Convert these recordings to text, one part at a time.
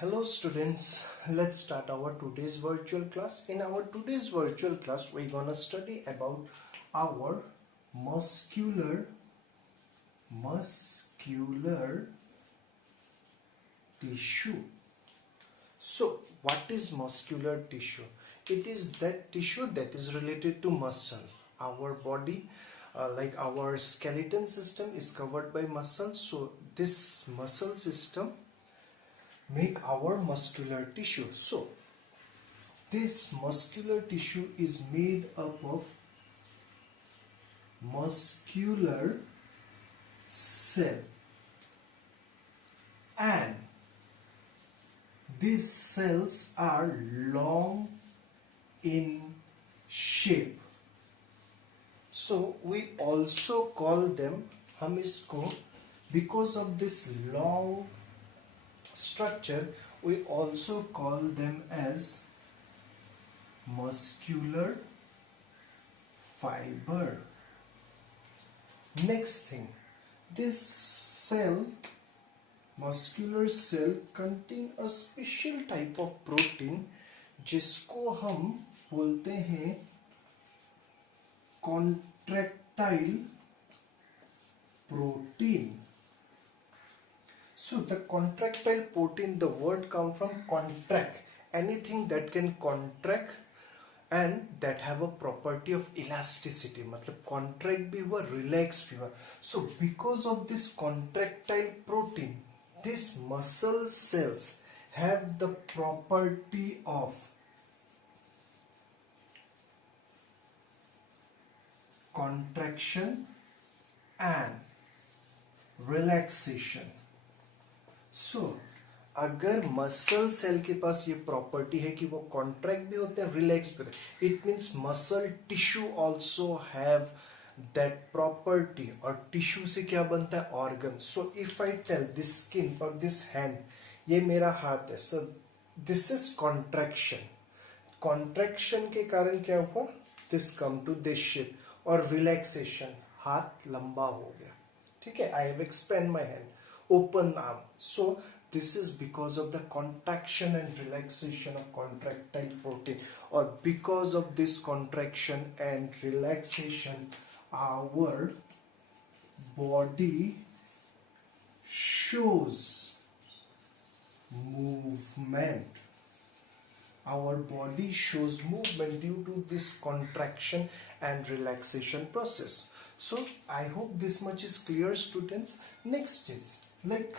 Hello students, let's start our today's virtual class. In our today's virtual class, we're gonna study about our muscular tissue. So, what is muscular tissue? It is that tissue that is related to muscle. Our body, like our skeleton system, is covered by muscles. So, this muscle system make our muscular tissue. So this muscular tissue is made up of muscular cell, and these cells are long in shape. So we also call them, हम इसको, because of this long structure, we also call them as muscular fiber. Next thing, this cell, muscular cell, contain a special type of protein जिसको हम बोलते हैं contractile protein. So the contractile protein, the word comes from contract, anything that can contract and that have a property of elasticity. मतलब contract भी हुआ, relax भी हुआ. So because of this contractile protein, these muscle cells have the property of contraction and relaxation. So, अगर muscle cell के पास ये property है कि वो कॉन्ट्रैक्ट भी होते हैं, रिलैक्स भी होते हैं, it means muscle tissue also have that property. और टिश्यू से क्या बनता है? Organ. So if I tell this skin और दिस हैंड, ये मेरा हाथ है, so this is contraction. Contraction के कारण क्या हुआ? This come to this shape. और रिलैक्सेशन, हाथ लंबा हो गया. ठीक है, I have expand my hand, open arm. So this is because of the contraction and relaxation of contractile protein, or because of this contraction and relaxation our body shows movement. Our body shows movement due to this contraction and relaxation process. So I hope this much is clear, students. Next is, like,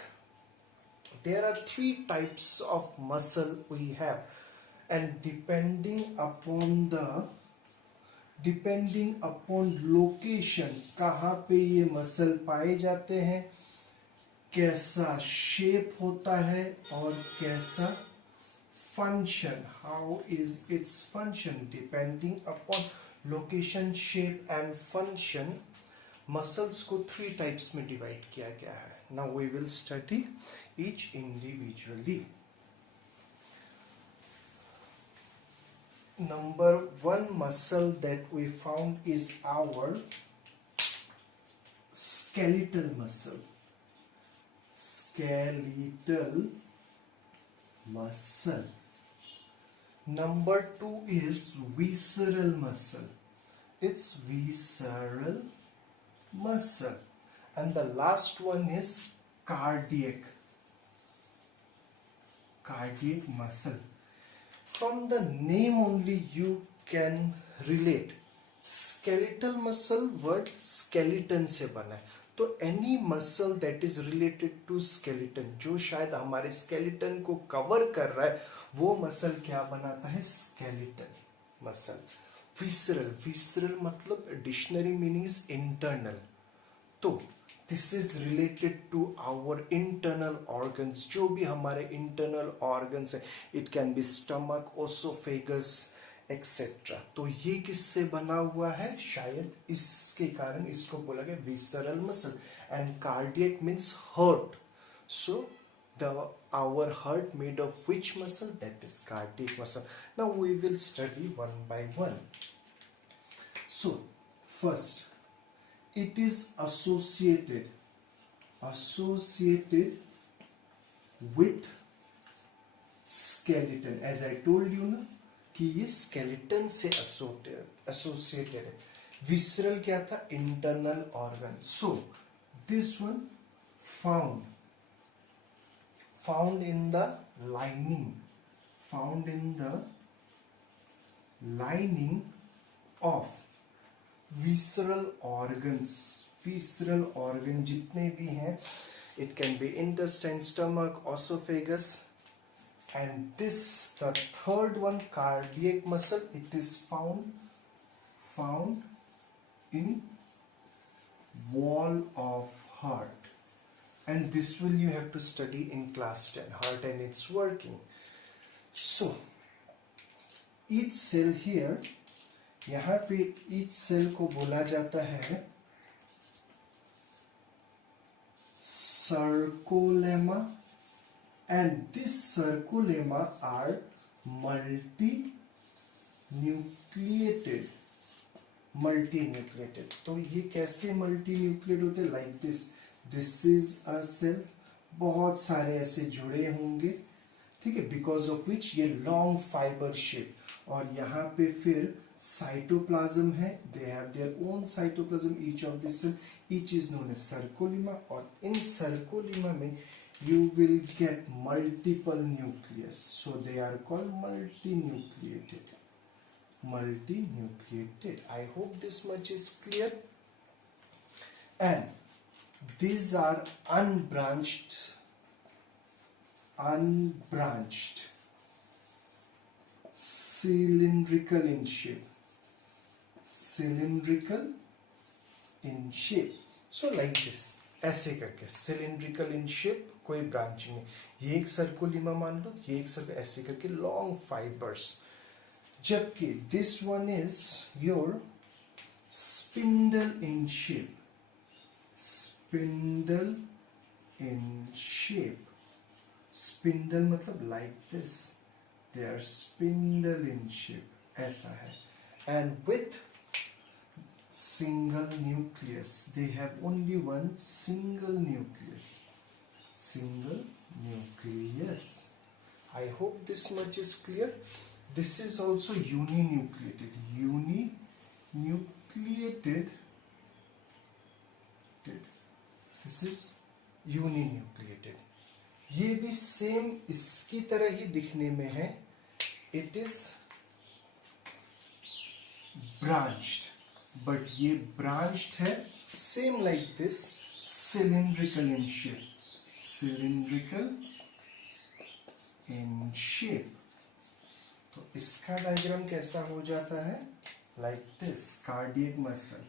there are three types of muscle we have, and depending upon location, कहाँ पे ये muscle पाए जाते हैं, कैसा shape होता है और कैसा function, how is its function, depending upon location, shape and function, muscles को 3 टाइप्स में डिवाइड किया गया है. Now we will study each individually. Number 1 muscle that we found is our skeletal muscle. Skeletal muscle. Number 2 is visceral muscle. It's visceral muscle. And the last one is cardiac muscle. From the name only you can relate. Skeletal muscle word skeleton से बना है, तो any muscle that is related to skeleton, जो शायद हमारे skeleton को cover कर रहा है, वो muscle क्या बनाता है? skeletal muscle. visceral मतलब डिक्शनरी मीनिंग इज इंटरनल. तो this is related to our internal organs, जो भी हमारे इंटरनल ऑर्गन्स है. It can be stomach, oesophagus etcetera. तो ये किससे बना हुआ है? शायद इसके कारण इसको बोला गया visceral muscle. And cardiac means heart. So our heart made of which muscle? That is cardiac muscle. Now we will study one by one. So first, it is associated with skeleton, as I told you ना कि ये skeleton से associated है. Visceral क्या था? Internal organ. So this one found in the lining of visceral organs. Visceral organ जितने भी हैं, it can be intestine, stomach, esophagus, and this the third one, cardiac muscle, it is found in wall of heart. And this will you have to study in class 10, heart and its working. So each cell here, यहाँ पे each cell को बोला जाता है sarcolemma, and this sarcolemma are multinucleated. तो ये कैसे multinucleate होते हैं? Like this is a cell, बहुत सारे ऐसे जुड़े होंगे, ठीक है, बिकॉज ऑफ विच ये लॉन्ग फाइबर शेप. और यहाँ पे फिर साइटोप्लाज्म है, they have their own cytoplasm, each of this cell, each is known as sarcolemma. और इन सर्कोलिमा में you will get multiple nucleus, so they are called multinucleated. I hope this much is clear. And these are unbranched cylindrical in shape. So like this, ऐसे करके cylindrical in shape, कोई branching नहीं. ये एक सर्कोलिमा मान लो, ये एक सर्कल, ऐसे करके लॉन्ग फाइबर्स. जबकि this one is your spindle in shape. Spindle मतलब like this, they are spindle in shape, ऐसा है. And with single nucleus, they have only one single nucleus. I hope this much is clear. This is also uninucleated. This is uninucleated. ये भी same इसकी तरह ही दिखने में है. It is branched, but ये branched है, same like this, cylindrical in shape. तो इसका डायग्राम कैसा हो जाता है? Like this, cardiac muscle,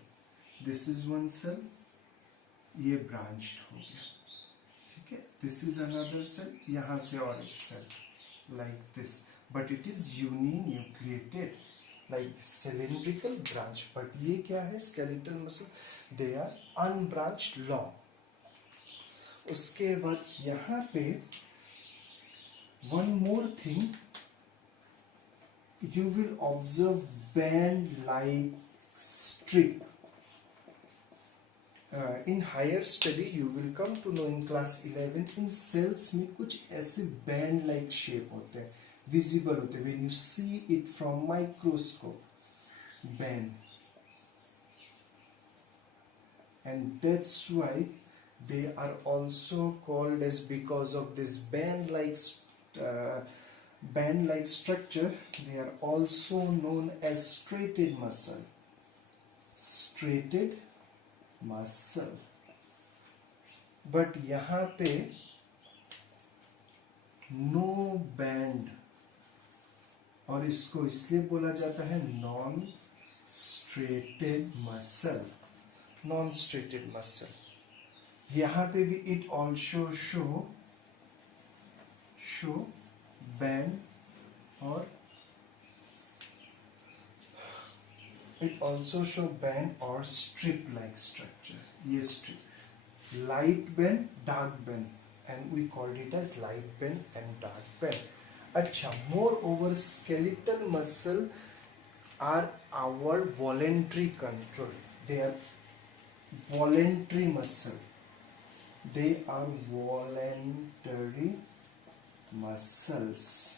this is one cell, ये ब्रांच्ड हो गया, ठीक है. दिस इज अनदर सेल, यहां से और एक cell, like this, but it is uninucleated, like this cylindrical branch. But ये क्या है? skeletal muscle, they are unbranched long. उसके बाद यहाँ पे one more thing, you will observe band like strip. In higher study you will come to know in class 11, in cells में कुछ ऐसे band like shape होते हैं, visible होते हैं, when you see it from microscope, band. And that's why they are also called as, because of this band like structure, they are also known as striated muscle. But यहाँ पे no band, और इसको इसलिए बोला जाता है non striated muscle. यहाँ पे भी इट ऑल्सो शो बैंड, और इट ऑल्सो शो बैंड और स्ट्रिप लाइक स्ट्रक्चर. ये strip, light band, dark band, and we called it as light band and dark band. अच्छा, more over skeletal muscle are our voluntary control. They are voluntary muscle. They are voluntary muscles.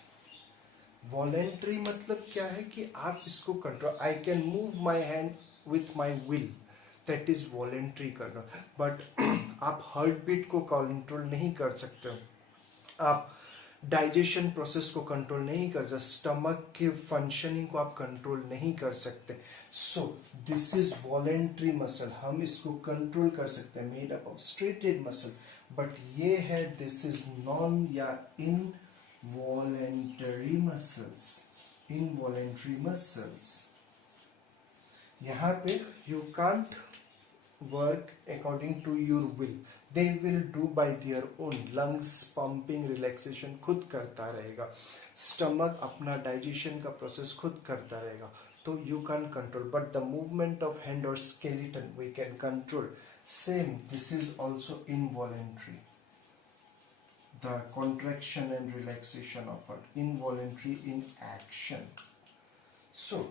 Voluntary मतलब क्या है कि आप इसको control, I can move my hand with my will, that is voluntary करना. But आप heart beat को control नहीं कर सकते हो, आप डाइजेशन प्रोसेस को कंट्रोल नहीं कर सकते, स्टमक के फंक्शनिंग को आप कंट्रोल नहीं कर सकते. सो दिस इज वॉलेंट्री मसल, हम इसको कंट्रोल कर सकते हैं, made up of striated muscle. But ये है दिस इज नॉन या इनवॉलेंटरी मसल्स. इनवॉलेंटरी मसल्स यहाँ पे you can't work according to your will, they will do by their own. lungs pumping relaxation खुद करता रहेगा, stomach अपना digestion का process खुद करता रहेगा, तो you can't control. but the movement of hand or skeleton we can control. Same, this is also involuntary, the contraction and relaxation of it, involuntary in action. So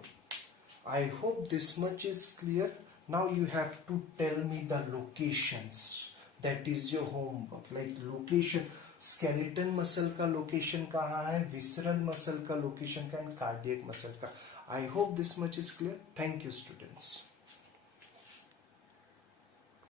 I hope this much is clear. Now you have to tell me the locations. That is your homework. Like location, skeleton muscle का location कहाँ है, visceral muscle का location का, and cardiac muscle का. I hope this much is clear. Thank you, students.